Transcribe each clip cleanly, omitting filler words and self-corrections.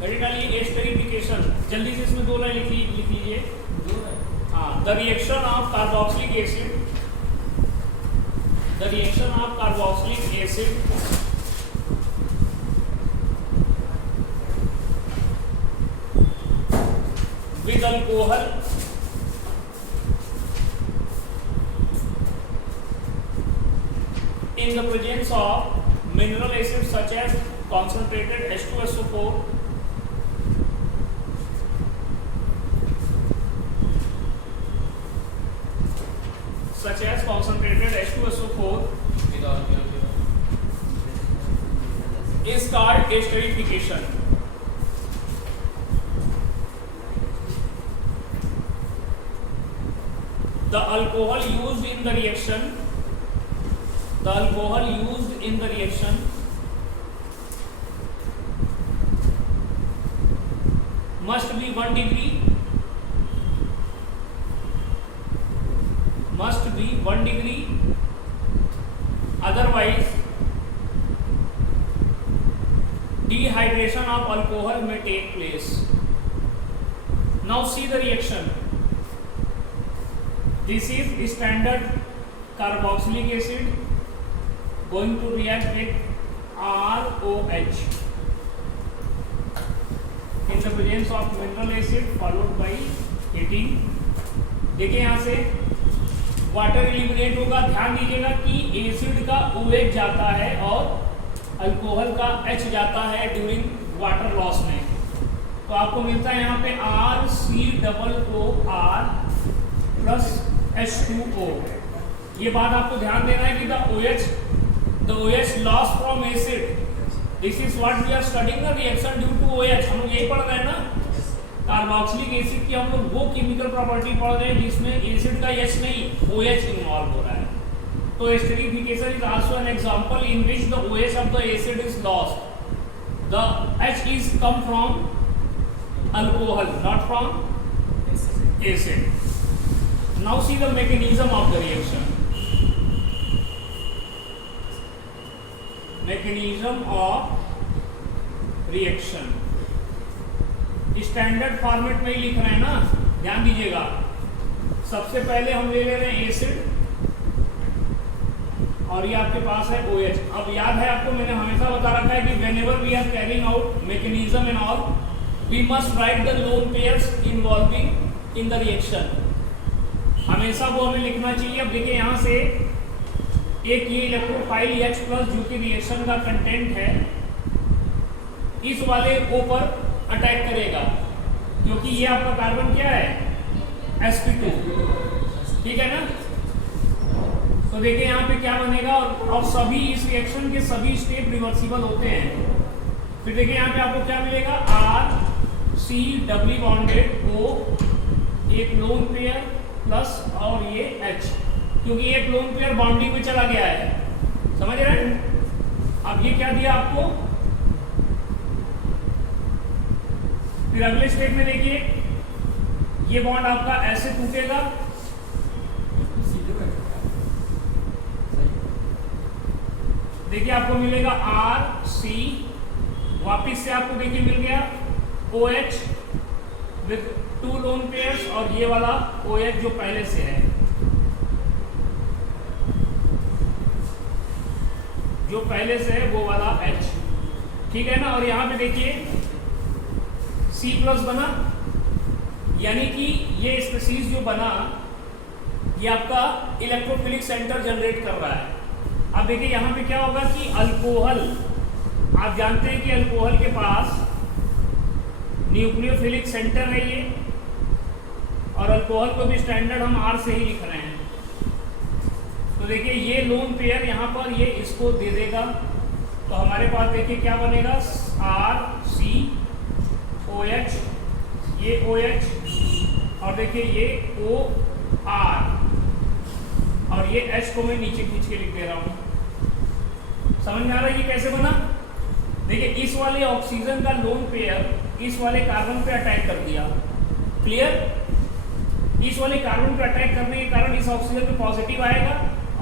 घड़ी डालिए एस्टरीफिकेशन, जल्दी से इसमें 2 लाइन लिख लीजिए। हाँ, the reaction of carboxylic acid, the reaction of carboxylic acid with alcohol in the presence of mineral acids such as concentrated H2SO4 is called esterification. The alcohol used in the reaction must be 1 degree, otherwise dehydration of alcohol may take place. Now see the reaction. This is standard carboxylic acid going to react with ROH in the presence of mineral acid followed by heating. देखिए यहाँ से water eliminate होगा। ध्यान दीजिएगा कि acid का OH जाता है और अल्कोहल का H जाता है ड्यूरिंग वाटर लॉस में, तो आपको मिलता है यहाँ पे RCOOR प्लस H2O। ये बात आपको ध्यान देना है कि the OH loss from acid, this is what we are studying, the reaction due to OH। हम लोग यही पढ़ रहे हैं ना, कार्बोक्सिलिक एसिड की हम लोग वो केमिकल प्रॉपर्टी पढ़ रहे हैं जिसमें एसिड का H नहीं OH इन्वॉल्व हो रहा है। तो esterification is also an example in which the OH of the acid is lost, the H is come from alcohol not from acid. Now see the mechanism of the reaction. Mechanism of reaction. Standard format में ही लिख रहे हैं ना, ध्यान दीजिएगा। सबसे पहले हम ले रहे हैं एसिड और ये आपके पास है OH। अब याद है आपको, मैंने हमेशा बता रखा है कि whenever we are carrying out mechanism and all, we must write the lone pairs involving in the reaction। हमेशा वो हमें लिखना चाहिए। अब देखिए यहाँ से एक ये इलेक्ट्रोफाइल H प्लस जो कि रिएक्शन का कंटेंट है इस वाले O पर अटैक करेगा, क्योंकि ये आपका कार्बन क्या है sp2, ठीक है ना। तो देखिए यहाँ पे क्या बनेगा, और सभी इस रिएक्शन के सभी स्टेप रिवर्सिबल होते हैं। फिर देखिए यहाँ पे आपको क्या मिलेगा, RC डबली बॉन्डेड O, एक लोन पेयर प्लस और ये H, क्योंकि एक लोन पेयर बाउंड्री में चला गया है, समझ रहे हैं। अब ये क्या दिया आपको, फिर अगले स्टेप में देखिए ये बॉन्ड आपका ऐसे टूटेगा, देखिए आपको मिलेगा RC, वापिस से आपको देखिए मिल गया OH विद 2 लोन पेयर्स और ये वाला OH जो पहले से है, जो पहले से है वो वाला H, ठीक है ना। और यहाँ पे देखिए C प्लस बना, यानी कि ये स्पीशीज जो बना ये आपका इलेक्ट्रोफिलिक सेंटर जनरेट कर रहा है। अब देखिए यहाँ पे क्या होगा कि अल्कोहल, आप जानते हैं कि अल्कोहल के पास न्यूक्लियोफिलिक सेंटर है ये, और अल्कोहल को भी स्टैंडर्ड हम R से ही लिख रहे हैं। तो देखिए ये लोन पेयर यहाँ पर ये इसको दे देगा, तो हमारे पास देखिए क्या बनेगा, RCOH, ये OH और देखिए ये OR, और ये H को मैं नीचे खींच के लिख दे रहा हूँ। समझ में आ रहा है ये कैसे बना। देखिए इस वाले ऑक्सीजन का लोन पेयर इस वाले कार्बन पे अटैक कर दिया, क्लियर। इस वाले कार्बन पे अटैक करने के कारण इस ऑक्सीजन पे पॉजिटिव आएगा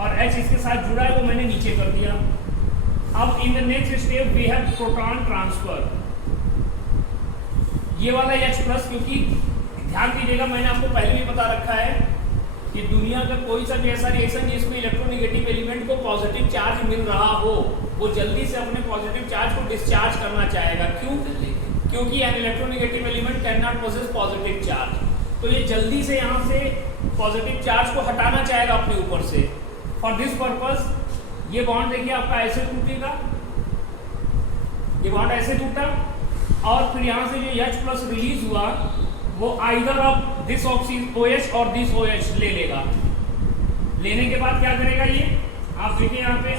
और H इसके साथ जुड़ा है वो मैंने नीचे कर दिया। अब in the next step we have proton transfer. ये वाला H+, क्योंकि ध्यान दीजिएगा मैंने आपको पहले भी बता रखा है कि दुनिया का कोई सा भी ऐसा रिएक्शन जिसमें इलेक्ट्रोनेगेटिव एलिमेंट को पॉजिटिव चार्ज मिल रहा हो, वो जल्दी से अपने पॉजिटिव चार्ज को डिस्चार्ज करना चाहेगा। क्यों? क्योंकि an electronegative element can not possess positive charge, तो ये जल्दी से यहाँ से पॉजिटिव चार्ज को हटाना चाहेगा अपने ऊपर से। फॉर दिस पर्पस ये बॉन्ड देखिए आपका ऐसे टूटेगा, ये बॉन्ड ऐसे टूटा, और फिर यहाँ से जो H+ रिलीज हुआ वो आइदर ऑफ दिस OH और दिस OH ले लेगा। लेने के बाद क्या करेगा ये, आप देखिए यहाँ पे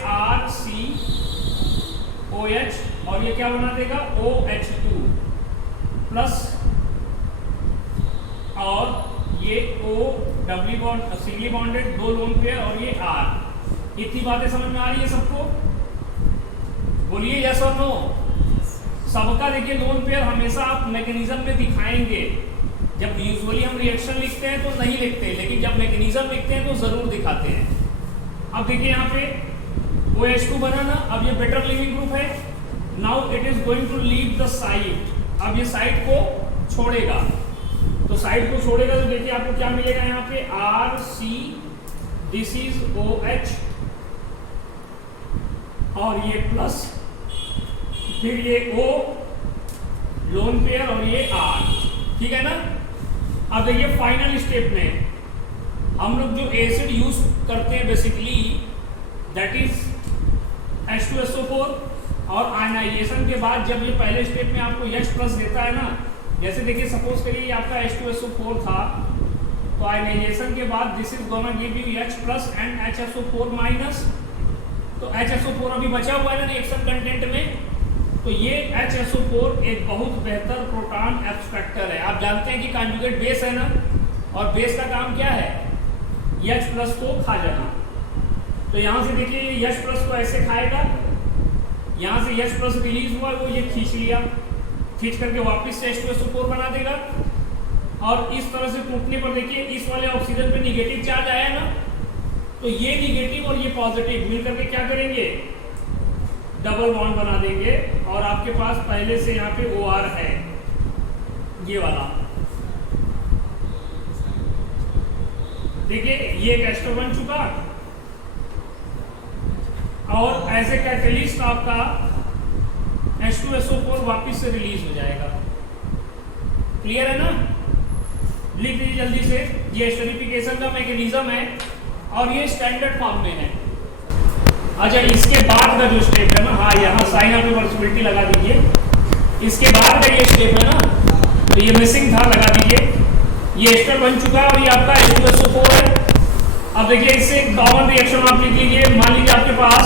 RCOH, और ये क्या बना देगा OH2 प्लस, और ये O doubly bond singly bonded 2 lone pair, और ये R। इतनी बातें समझ में आ रही है सबको? बोलिए यस और नो। सबका देखिए लोन पेयर हमेशा आप मैकेनिज्म में दिखाएंगे। जब यूजुअली हम रिएक्शन लिखते हैं तो नहीं लिखते, लेकिन जब मैकेनिज्म लिखते हैं तो जरूर दिखाते हैं। अब देखिए यहाँ पे OH2 बना ना, अब ये बेटर लिविंग ग्रुप है। Now it is going to leave the site. अब ये साइट को छोड़ेगा, तो साइड को छोड़ेगा तो देखिए आपको क्या मिलेगा यहाँ पे RC, दिस इज OH, और ये प्लस, फिर ये O लोन पेयर, और ये R। ठीक है ना? अब देखिए फाइनल स्टेप में हम लोग जो एसिड यूज करते हैं बेसिकली दैट इज H2SO4, और आयनाइजेशन के बाद जब ये पहले स्टेप में आपको H+ देता है ना, जैसे देखिए सपोज करिए आपका H2SO4 था, तो आयनाइजेशन के बाद this is gonna give you H+ and HSO4-, तो HSO4 अभी बचा हुआ है ना रिएक्शन कंटेंट में, तो ये HSO4 एक बहुत बेहतर प्रोटॉन एब्स्ट्रैक्टर है। आप जानते हैं कि कॉन्जुगेट बेस है ना, और बेस का काम क्या है, H+ को खा जाना। तो यहाँ से देखिए H+ को ऐसे खाएगा, यहाँ से H+ रिलीज हुआ, वो ये खींच लिया, खींच करके वापस से H2SO4 बना देगा, और इस तरह से टूटने पर देखिए इस वाले ऑक्सीजन पे निगेटिव चार्ज आया ना, तो ये निगेटिव और ये पॉजिटिव मिल करके क्या करेंगे, डबल बॉन्ड बना देंगे, और आपके पास पहले से यहाँ पे OR है ये वाला। देखिए ये एक एस्टर बन चुका, और ऐसे कैटेलिस्ट आपका H2SO4 वापस से रिलीज हो जाएगा। क्लियर है ना? लिख दीजिए जल्दी से, ये एस्टरिफिकेशन का मैकेनिज्म है और ये स्टैंडर्ड फॉर्म में है। अच्छा, इसके बाद का जो स्टेप है ना, हाँ यहाँ साइन ऑफ रिवर्सिबिलिटी लगा दीजिए। इसके बाद का ये स्टेप है ना, तो ये मिसिंग था, लगा दीजिए। ये एस्टर बन चुका है और ये आपका H2SO4 है। अब देखिए इससे कॉमन रिएक्शन आप लिख लीजिए। मान लीजिए आपके पास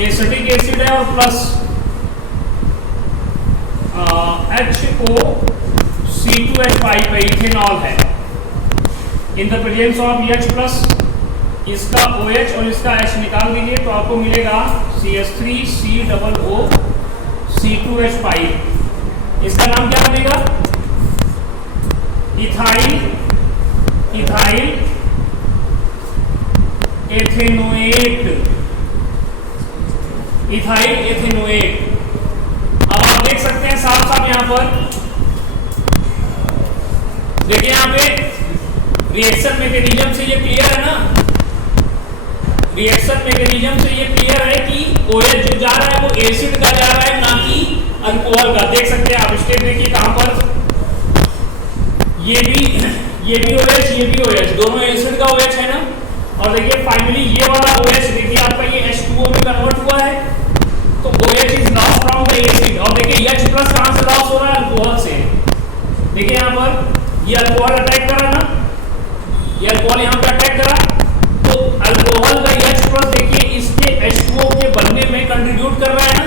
एसिटिक एसिड है और प्लस HOC2H5 इथेनॉल है in the presence of H+, इसका OH और इसका H निकाल दीजिए तो आपको मिलेगा CH3COO C2H5। इसका नाम क्या बनेगा? Ethyl ethanoate. Ethyl ethanoate. अब आप देख सकते हैं साफ साफ यहाँ पर, देखिए यहाँ पे रिएक्शन मैकेनिज्म से ये क्लियर है ना, रिएक्शन मैकेनिज्म से ये क्लियर है कि OH जो जा रहा है वो एसिड का जा रहा है, ना कि अल्कोहल का। देख सकते हैं आप, स्टेप देखिए कहां पर, ये भी OH, ये भी OH, दोनों एसिड का OH है ना। और देखिए फाइनली ये वाला OH देखिए आपका ये H2O में कन्वर्ट हुआ है, तो OH is lost from the acid. और देखिए H+ कहां से लॉस हो रहा है? अल्कोहल से। देखिए यहाँ पर ये अल्कोहल अटैक करा ना, ये अल्कोहल यहाँ पे अटैक करा, तो अल्कोहल का H+ देखिए इसके H2O के बनने में कंट्रीब्यूट कर रहा है ना,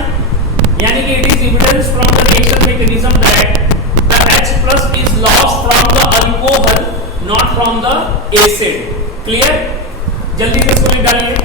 यानी कि it is evidence from the reaction mechanism that the H+ is lost from the alcohol, not from the acid. Clear? जल्दी से इसको लिख डालिए।